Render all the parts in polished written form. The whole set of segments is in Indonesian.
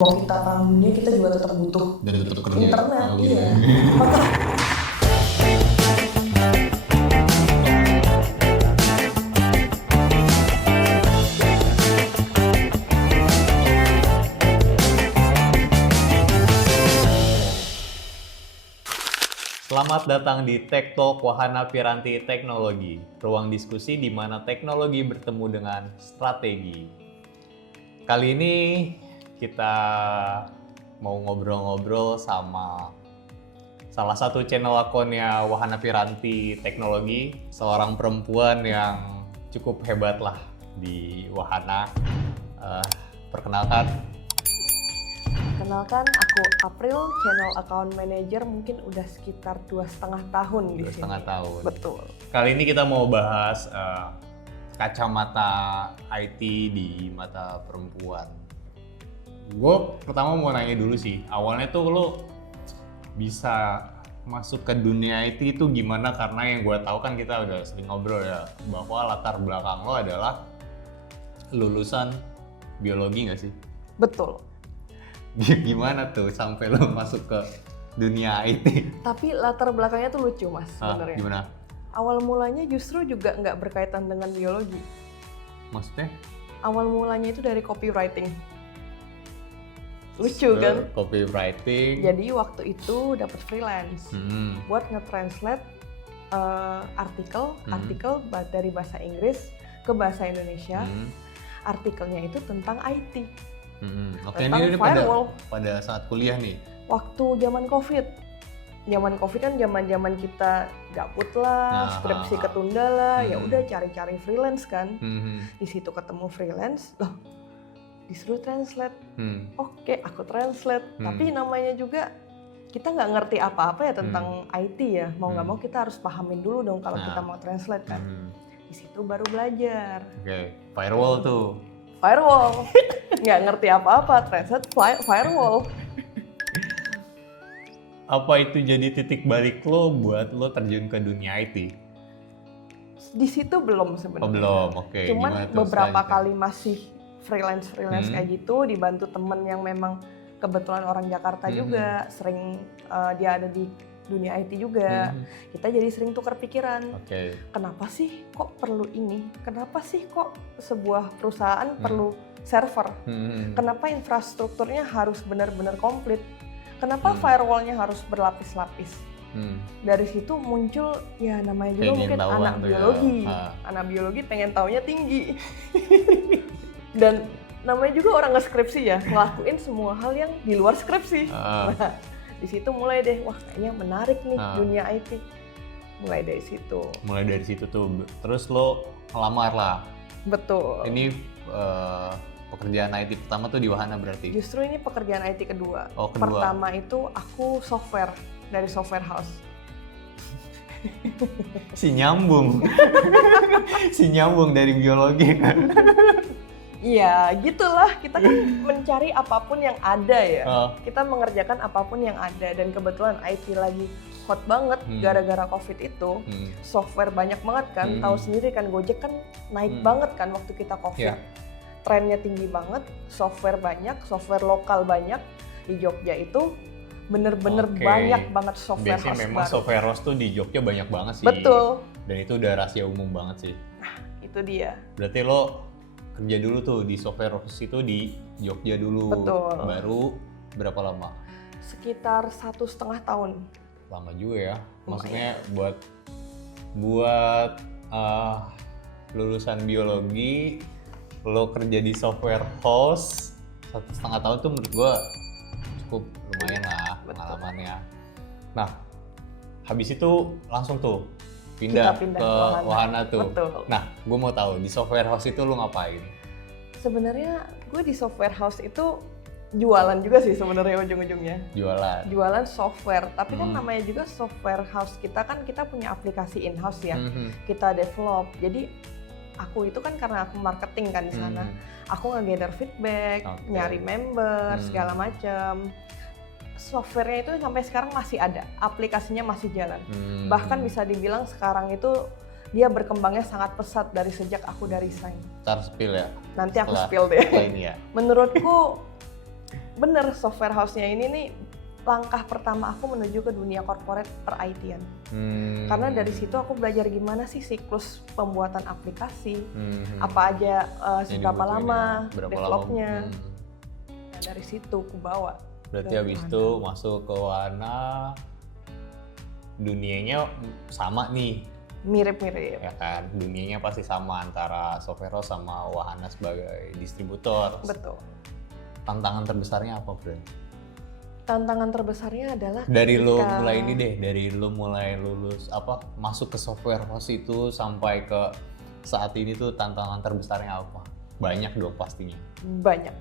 Mau kita perang dunia, kita juga tetap butuh Dan tetap kerja. internet. Oh, Iya. iya. Maka Selamat datang di Tech Talk Wahana Piranti Teknologi, ruang diskusi di mana teknologi bertemu dengan strategi. Kali ini kita mau ngobrol-ngobrol sama salah satu channel akunnya Wahana Piranti Teknologi, seorang perempuan yang cukup hebat lah di Wahana. Kenalkan, aku April, channel account manager, mungkin udah sekitar 2,5 tahun di sini. 2,5 tahun. Betul. Kali ini kita mau bahas kacamata IT di mata perempuan. Gue pertama mau nanya dulu sih, awalnya tuh lo bisa masuk ke dunia IT itu gimana? Karena yang gue tahu kan kita udah sering ngobrol ya, bahwa latar belakang lo adalah lulusan biologi nggak sih? Betul. Gimana tuh sampai lo masuk ke dunia IT? Tapi latar belakangnya tuh lucu, Mas, sebenarnya. Gimana? Awal mulanya justru juga nggak berkaitan dengan biologi. Maksudnya? Awal mulanya itu dari copywriting. Lucu kan? Copywriting. Jadi waktu itu dapat freelance buat nge-translate artikel dari bahasa Inggris ke bahasa Indonesia. Artikelnya itu tentang IT. Oke, Tentang ini firewall. pada saat kuliah nih. Waktu zaman COVID kan zaman kita gabut lah, skripsi ketunda lah, ya udah cari-cari freelance kan. Di situ ketemu freelance, loh disuruh translate. Oke, aku translate. Tapi namanya juga kita nggak ngerti apa-apa ya tentang IT ya. Mau nggak mau kita harus pahamin dulu dong kalau kita mau translate kan. Di situ baru belajar. Oke, firewall tuh. Firewall. Nggak ngerti apa-apa, translate firewall. Apa itu jadi titik balik lo buat lo terjun ke dunia IT? Di situ belum sebenarnya. Oh belum, oke. Cuman Gimana tuh beberapa selanjutnya? kali masih freelance kayak gitu, dibantu temen yang memang kebetulan orang Jakarta juga, sering dia ada di dunia IT juga. Kita jadi sering tukar pikiran. Oke. Kenapa sih kok perlu ini? Kenapa sih kok sebuah perusahaan perlu server? Kenapa infrastrukturnya harus benar-benar komplit? Kenapa firewallnya harus berlapis-lapis? Dari situ muncul ya namanya juga Pengen mungkin tahu anak tuh ya. biologi. Anak biologi pengen taunya tinggi. Dan namanya juga orang nge-skripsi ya, ngelakuin semua hal yang di luar skripsi. Nah, di situ mulai deh, wah kayaknya menarik nih dunia IT. Mulai dari situ. Mulai dari situ tuh, terus lo ngelamar lah. Betul. Ini pekerjaan IT pertama tuh di Wahana berarti? Justru ini pekerjaan IT kedua. Oh, kedua. Pertama itu aku software, dari software house. Si nyambung. Si nyambung dari biologi kan? Iya, gitulah. Kita kan mencari apapun yang ada ya. Kita mengerjakan apapun yang ada. Dan kebetulan IT lagi hot banget gara-gara COVID itu. Software banyak banget kan. Tahu sendiri kan, Gojek kan naik banget kan waktu kita COVID. Yeah. Trennya tinggi banget, software banyak, software lokal banyak. Di Jogja itu bener-bener banyak banget software Biasanya house memang baru. software house tuh di Jogja banyak banget sih. Betul. Dan itu udah rahasia umum banget sih. Itu dia. Berarti lo kerja dulu tuh di software house itu di Jogja dulu. Betul. Baru berapa lama? Sekitar 1,5 tahun. Lama juga ya. Maksudnya Lumayan. buat lulusan biologi, lo kerja di software house 1,5 tahun tuh menurut gua cukup lumayan lah pengalamannya. Nah, habis itu langsung tuh pindah Kita pindah ke ke Wahana tuh. Betul. Nah, gue mau tahu di software house itu lo ngapain? Sebenarnya gue di software house itu jualan juga sih sebenarnya ujung-ujungnya. Jualan. Jualan software, tapi kan namanya juga software house. Kita punya aplikasi in-house ya. Kita develop. Jadi aku itu kan karena aku marketing kan di sana. Aku nge-gather feedback, nyari member, segala macam. Softwarenya itu sampai sekarang masih ada, aplikasinya masih jalan. Bahkan bisa dibilang sekarang itu dia berkembangnya sangat pesat dari sejak aku dari resign. Ntar spill ya? Nanti aku Setelah spill deh. ini ya? Menurutku bener, software house-nya ini nih langkah pertama aku menuju ke dunia corporate per-IT-an. Karena dari situ aku belajar gimana sih siklus pembuatan aplikasi, apa aja, seberapa lama developnya. Nah, dari situ aku bawa. Berarti habis itu masuk ke Wahana, dunianya sama nih. Mirip-mirip. Ya kan, dunianya pasti sama antara software house sama Wahana sebagai distributor. Betul. Tantangan terbesarnya apa, Bro? Tantangan terbesarnya adalah dari lo mulai ini deh, dari lo mulai lulus masuk ke software house itu sampai ke saat ini tuh tantangan terbesarnya apa? Banyak dong pastinya. Banyak.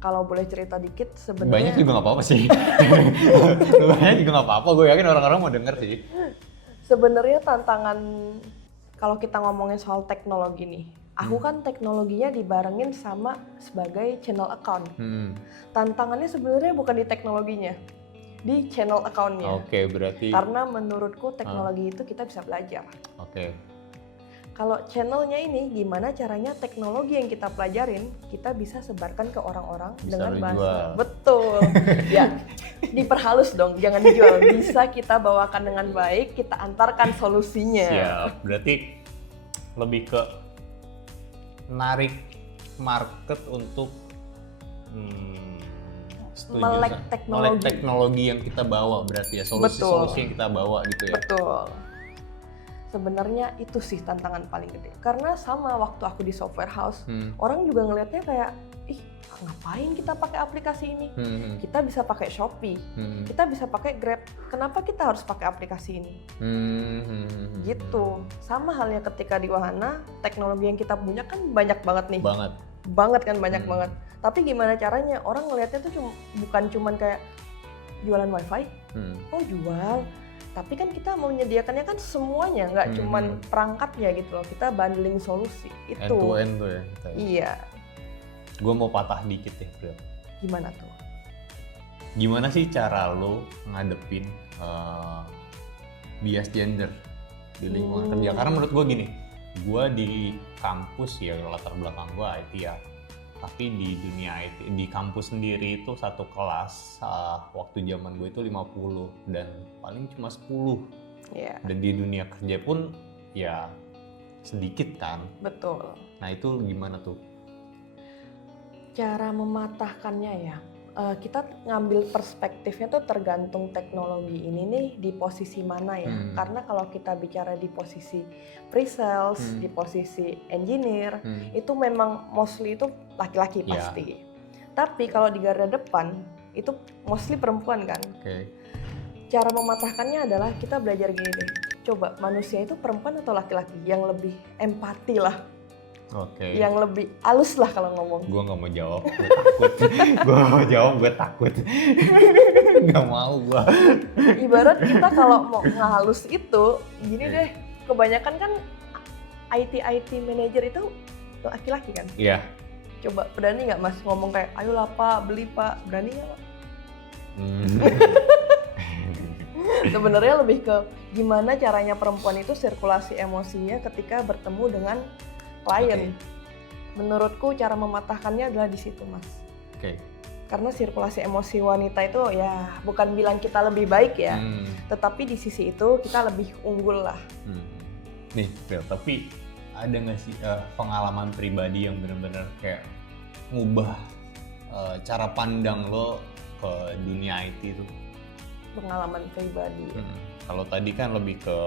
Kalau boleh cerita dikit sebenarnya. Banyak juga nggak apa-apa sih. Banyak juga nggak apa-apa. Gue yakin orang-orang mau denger sih. Sebenarnya tantangan kalau kita ngomongin soal teknologi nih. Aku kan teknologinya dibarengin sama sebagai channel account. Tantangannya sebenarnya bukan di teknologinya, di channel account-nya. Oke, berarti. Karena menurutku teknologi itu kita bisa belajar. Oke. Kalau channelnya ini, gimana caranya teknologi yang kita pelajarin, kita bisa sebarkan ke orang-orang dengan bahasa. Jual. Betul. Ya, diperhalus dong, jangan dijual. Bisa kita bawakan dengan baik, kita antarkan solusinya. Siap, berarti lebih ke narik market untuk melek teknologi yang kita bawa berarti ya, solusi yang kita bawa gitu ya. Betul. Sebenarnya itu sih tantangan paling gede. Karena sama waktu aku di software house, orang juga ngelihatnya kayak, ih ngapain kita pakai aplikasi ini? Kita bisa pakai Shopee, kita bisa pakai Grab. Kenapa kita harus pakai aplikasi ini? Gitu. Sama halnya ketika di Wahana, teknologi yang kita punya kan banyak banget nih. Banget kan, banyak banget. Tapi gimana caranya? Orang ngelihatnya tuh bukan cuman kayak jualan wifi, oh jual. Tapi kan kita mau menyediakannya kan semuanya, nggak cuman perangkatnya gitu loh. Kita bundling solusi itu. End to end tuh ya. Iya. Gue mau patah dikit deh, Bro. Gimana tuh? Gimana sih cara lo ngadepin bias gender di lingkungan kerja? Karena menurut gue gini, gue di kampus ya latar belakang gue IT ya. Tapi di dunia IT, di kampus sendiri itu satu kelas waktu zaman gue itu 50 dan paling cuma 10. Yeah. Dan di dunia kerja pun ya sedikit kan. Betul. Nah itu gimana tuh? Cara mematahkannya ya, kita ngambil perspektifnya tuh tergantung teknologi ini nih di posisi mana ya. Karena kalau kita bicara di posisi pre-sales, di posisi engineer, itu memang mostly itu laki-laki pasti. Tapi kalau di garda depan, itu mostly perempuan kan. Cara mematahkannya adalah kita belajar gini deh. Coba manusia itu perempuan atau laki-laki yang lebih empati lah. Yang lebih halus lah kalau ngomong. Gue nggak mau jawab, gue takut. Gue mau jawab, gue takut. Nggak mau gue. Ibarat kita kalau mau ngehalus itu, gini deh. Kebanyakan kan IT manager itu laki-laki kan? Iya. Coba berani nggak mas ngomong kayak, ayolah pak, beli pak, berani nggak pak? Sebenarnya lebih ke gimana caranya perempuan itu sirkulasi emosinya ketika bertemu dengan klien. Menurutku cara mematahkannya adalah di situ mas. Karena sirkulasi emosi wanita itu ya bukan bilang kita lebih baik ya, tetapi di sisi itu kita lebih unggul lah. Nih Bel, tapi ada nggak sih pengalaman pribadi yang benar-benar kayak ngubah cara pandang lo ke dunia IT itu? Pengalaman pribadi. Kalau tadi kan lebih ke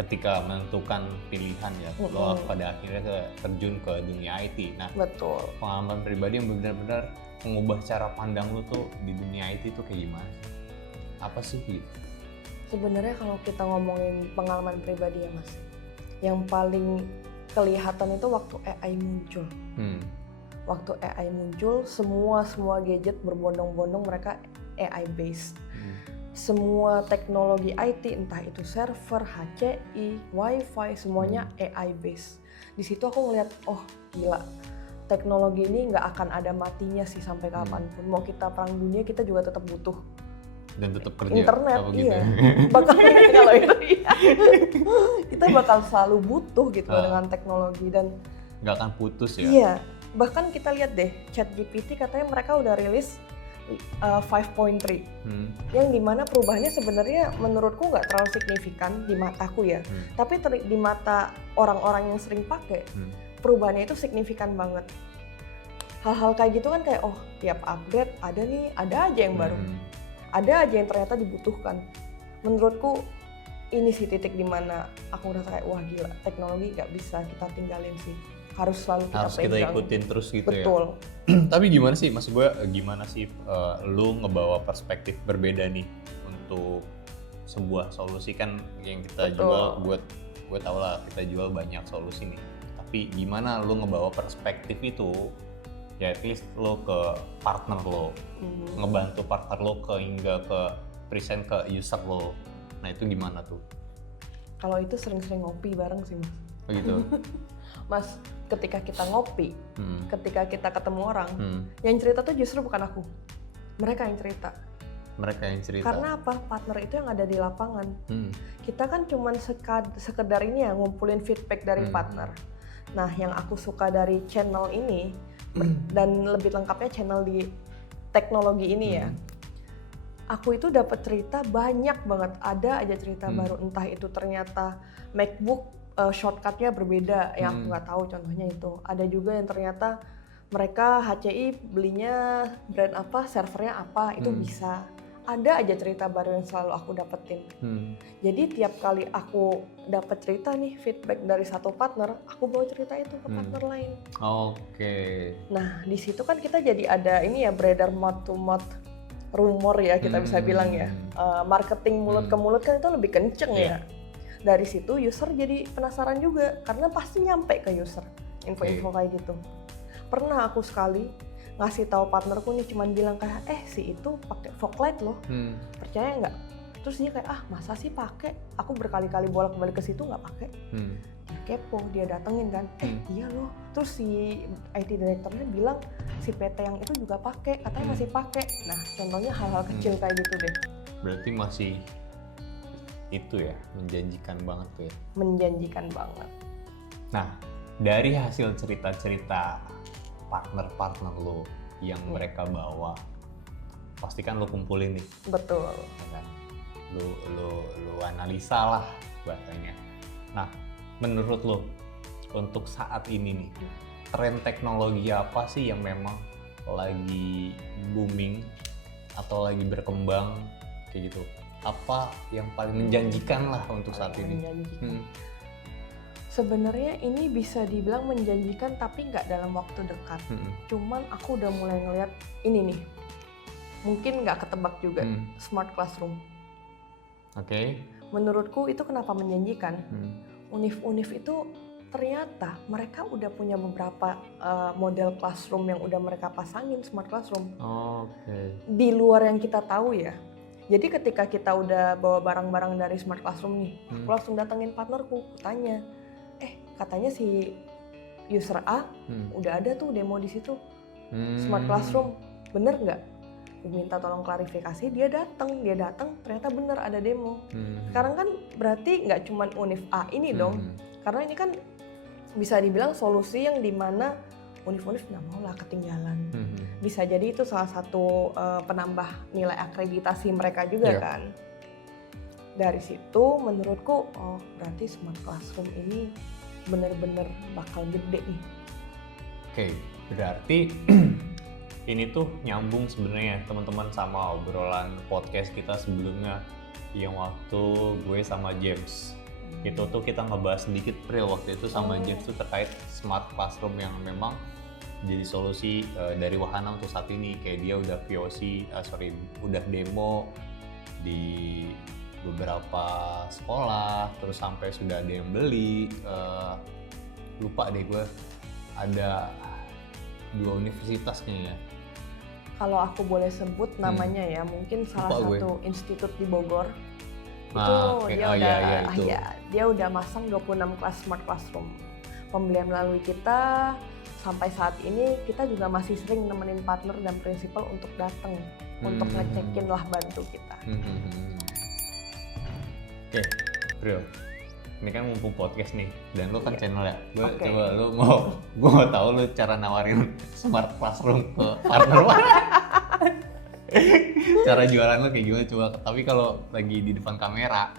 ketika menentukan pilihan ya, lo pada akhirnya terjun ke dunia IT. Nah, betul. Pengalaman pribadi yang benar-benar mengubah cara pandang lo tuh di dunia IT tuh kayak gimana? Apa sih gitu? Sebenarnya kalau kita ngomongin pengalaman pribadi ya mas, yang paling kelihatan itu waktu AI muncul. Waktu AI muncul, semua gadget berbondong-bondong mereka AI based. Semua teknologi IT, entah itu server, HCI, WiFi, semuanya AI based. Di situ aku ngeliat, oh gila, teknologi ini nggak akan ada matinya sih sampai kapanpun. Mau kita perang dunia, kita juga tetap butuh. Dan tetap kerja. Internet, gitu iya. Ya? Bakal kalau itu iya. Kita bakal selalu butuh gitu dengan teknologi dan nggak akan putus ya. Iya. Bahkan kita lihat deh, ChatGPT katanya mereka udah rilis 5.3 yang dimana perubahannya sebenarnya menurutku nggak terlalu signifikan di mataku ya, tapi di mata orang-orang yang sering pakai perubahannya itu signifikan banget. Hal-hal kayak gitu kan kayak tiap update ada aja yang baru, ada aja yang ternyata dibutuhkan. Menurutku ini sih titik dimana aku udah kayak wah gila, teknologi nggak bisa kita tinggalin sih, harus selalu kita ikutin terus gitu. Betul. Ya. Tapi gimana sih, maksud gue gimana sih lu ngebawa perspektif berbeda nih untuk sebuah solusi kan yang kita jual, gue tau lah kita jual banyak solusi nih. Tapi gimana lu ngebawa perspektif itu, ya at least lu ke partner lo, ngebantu partner lo hingga ke present ke user lo. Nah itu gimana tuh? Kalau itu sering-sering ngopi bareng sih mas. Begitu. Mas, ketika kita ngopi, ketika kita ketemu orang, yang cerita tuh justru bukan aku, mereka yang cerita. Mereka yang cerita. Karena apa? Partner itu yang ada di lapangan. Kita kan cuman sekedar ini ya, ngumpulin feedback dari partner. Nah, yang aku suka dari channel ini dan lebih lengkapnya channel di teknologi ini ya. Aku itu dapat cerita banyak banget, ada aja cerita baru, entah itu ternyata MacBook shortcutnya berbeda, yang aku nggak tahu contohnya itu. Ada juga yang ternyata mereka HCI belinya brand apa, servernya apa, itu bisa. Ada aja cerita baru yang selalu aku dapetin. Jadi tiap kali aku dapat cerita nih, feedback dari satu partner, aku bawa cerita itu ke partner lain. Oke. Nah di situ kan kita jadi ada ini ya, beredar mouth to mouth rumor ya, kita bisa bilang ya. Marketing mulut ke mulut kan itu lebih kenceng ya. Dari situ user jadi penasaran juga, karena pasti nyampe ke user info-info kayak gitu. Pernah aku sekali ngasih tahu partnerku nih, cuman bilang kayak si itu pakai fog light loh, percaya nggak? Terus dia kayak masa sih pakai? Aku berkali-kali bolak-balik ke situ nggak pakai. Dia kepo, dia datengin kan, iya loh. Terus si IT directornya bilang si PT yang itu juga pakai, katanya masih pakai. Nah contohnya hal-hal kecil kayak gitu deh. Berarti masih itu ya, menjanjikan banget tuh ya. Menjanjikan banget. Nah dari hasil cerita-cerita partner-partner lo yang mereka bawa, pasti kan lo kumpulin nih. Betul. Kan? Lo analisa lah bahasanya. Nah menurut lo untuk saat ini nih, tren teknologi apa sih yang memang lagi booming atau lagi berkembang kayak gitu? Apa yang paling menjanjikan lah untuk saat ini? Sebenarnya ini bisa dibilang menjanjikan tapi nggak dalam waktu dekat. Cuman aku udah mulai ngeliat ini nih, mungkin nggak ketebak juga, smart classroom. Oke. Menurutku itu kenapa menjanjikan? Univ-univ itu ternyata mereka udah punya beberapa model classroom yang udah mereka pasangin smart classroom. Di luar yang kita tahu ya. Jadi ketika kita udah bawa barang-barang dari smart classroom nih, aku langsung datengin partnerku, tanya, katanya si user A udah ada tuh demo di situ, smart classroom, bener nggak? Aku minta tolong klarifikasi, dia datang ternyata bener ada demo. Sekarang kan berarti nggak cuma univ A ini dong, karena ini kan bisa dibilang solusi yang dimana univ-univ nggak mau lah ketinggalan. Bisa jadi itu salah satu penambah nilai akreditasi mereka juga kan. Dari situ menurutku, berarti smart classroom ini bener-bener bakal gede nih. Oke, berarti ini tuh nyambung sebenarnya teman-teman sama obrolan podcast kita sebelumnya yang waktu gue sama James. Itu tuh kita ngebahas sedikit waktu itu sama James tuh terkait smart classroom yang memang jadi solusi dari wahana untuk saat ini. Kayak dia udah udah demo di beberapa sekolah, terus sampai sudah ada yang beli. Lupa deh gue, ada 2 universitas kayaknya. Kalau aku boleh sebut namanya ya, mungkin salah satu institut di Bogor. Dia udah masang 26 kelas smart classroom. Pembelian melalui kita, sampai saat ini kita juga masih sering nemenin partner dan prinsipal untuk datang untuk ngecekin lah, bantu kita. Oke, Bro. ini kan mumpung podcast nih, dan lu kan channel ya. Okay. Coba gue mau tahu lu cara nawarin smart classroom ke partner. Cara jualan lu kayak gimana coba? Tapi kalau lagi di depan kamera,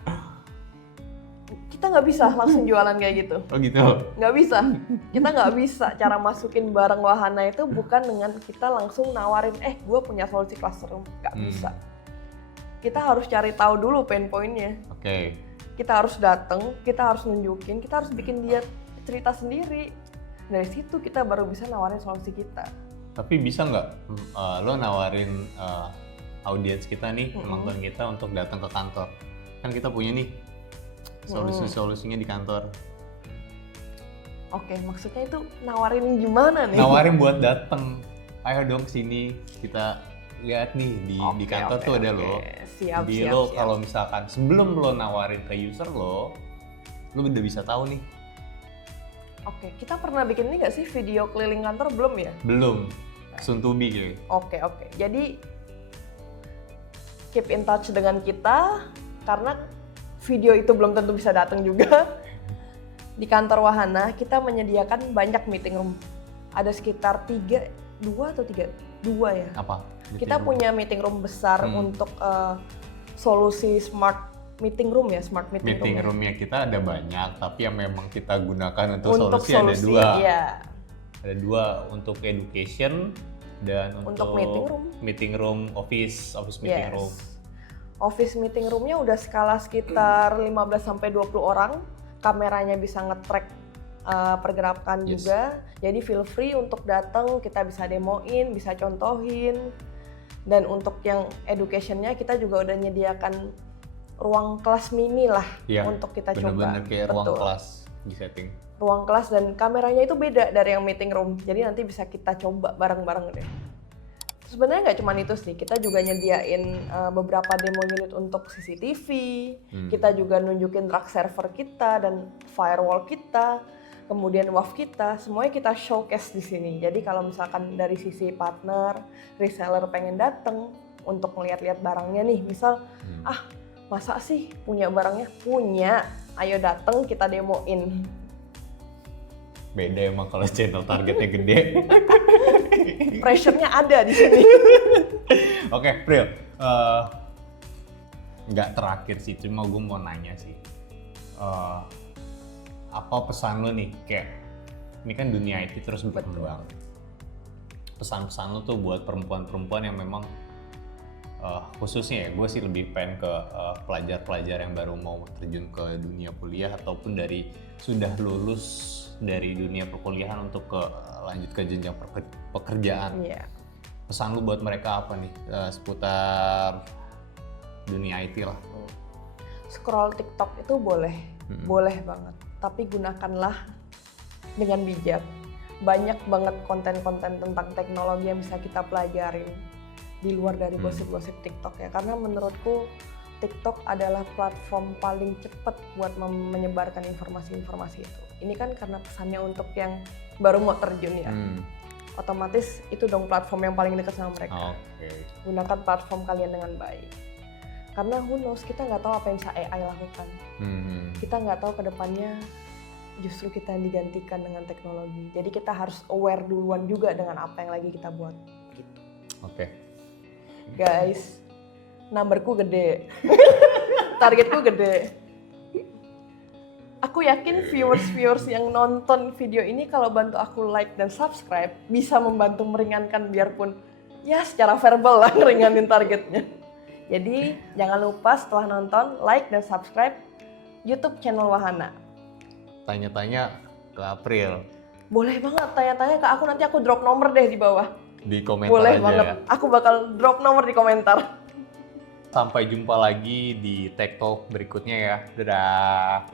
kita nggak bisa langsung jualan kayak gitu. Oh gitu? Nggak bisa. Kita nggak bisa cara masukin barang wahana itu bukan dengan kita langsung nawarin, gue punya solusi classroom. Nggak bisa. Kita harus cari tahu dulu pain point-nya. Oke. Kita harus datang, kita harus nunjukin, kita harus bikin dia cerita sendiri. Dari situ kita baru bisa nawarin solusi kita. Tapi bisa nggak lo nawarin audiens kita nih, penonton kita untuk datang ke kantor? Kan kita punya nih solusi-solusinya di kantor. Oke, maksudnya itu nawarin gimana nih? Nawarin buat datang. Ayo dong sini, kita lihat nih di kantor tuh ada lo. Siap. Lo kalau misalkan sebelum lo nawarin ke user lo udah bisa tahu nih. Oke, kita pernah bikin ini nggak sih video keliling kantor belum ya? Belum, soon to be gitu. Oke. Jadi keep in touch dengan kita karena video itu belum tentu bisa datang juga. Di kantor wahana kita menyediakan banyak meeting room. Ada sekitar 2 ya. Apa? Kita punya meeting room besar untuk solusi smart meeting room ya, smart meeting room. Roomnya kita ada banyak, tapi yang memang kita gunakan untuk solusi ada 2. Iya. Ada 2 untuk education dan untuk meeting room, office meeting room. Office meeting roomnya udah skala sekitar 15-20 orang. Kameranya bisa nge-track pergerakan juga. Jadi feel free untuk datang, kita bisa demoin, bisa contohin. Dan untuk yang educationnya kita juga udah nyediakan ruang kelas mini lah untuk kita coba. Bener-bener kayak ruang kelas di setting. Ruang kelas dan kameranya itu beda dari yang meeting room. Jadi nanti bisa kita coba bareng-bareng deh. Sebenarnya nggak cuma itu sih, kita juga nyediain beberapa demo unit untuk CCTV. Kita juga nunjukin rack server kita dan firewall kita. Kemudian WAF kita, semuanya kita showcase di sini. Jadi kalau misalkan dari sisi partner, reseller pengen datang untuk melihat-lihat barangnya nih, misal, masa sih punya barangnya? Punya, ayo datang kita demoin. Beda emang kalau channel targetnya gede. Pressure-nya ada di sini. Oke, Pril. Nggak terakhir sih, cuma gue mau nanya sih. Apa pesan lo nih, kayak ini kan dunia IT terus berkembang. Pesan-pesan lo tuh buat perempuan-perempuan yang memang khususnya ya, gue sih lebih pengen ke pelajar-pelajar yang baru mau terjun ke dunia kuliah ataupun dari sudah lulus dari dunia perkuliahan untuk lanjut ke jenjang pekerjaan. Pesan lo buat mereka apa nih seputar dunia IT lah? Scroll TikTok itu boleh banget. Tapi gunakanlah dengan bijak. Banyak banget konten-konten tentang teknologi yang bisa kita pelajarin di luar dari gosip-gosip TikTok ya. Karena menurutku TikTok adalah platform paling cepat buat menyebarkan informasi-informasi itu. Ini kan karena pesannya untuk yang baru mau terjun ya. Otomatis itu dong platform yang paling dekat sama mereka. Gunakan platform kalian dengan baik. Karena who knows, kita nggak tahu apa yang bisa AI lakukan. Kita nggak tahu ke depannya justru kita yang digantikan dengan teknologi. Jadi kita harus aware duluan juga dengan apa yang lagi kita buat. Gitu. Guys, numberku gede. Targetku gede. Aku yakin viewers yang nonton video ini kalau bantu aku like dan subscribe bisa membantu meringankan biarpun ya secara verbal lah ngeringanin targetnya. Jadi jangan lupa setelah nonton like dan subscribe YouTube channel Wahana. Tanya-tanya ke April. Boleh banget tanya-tanya ke aku, nanti aku drop nomor deh di bawah. Di komentar boleh aja banget. Ya. Aku bakal drop nomor di komentar. Sampai jumpa lagi di Tech Talk berikutnya ya. Dadah.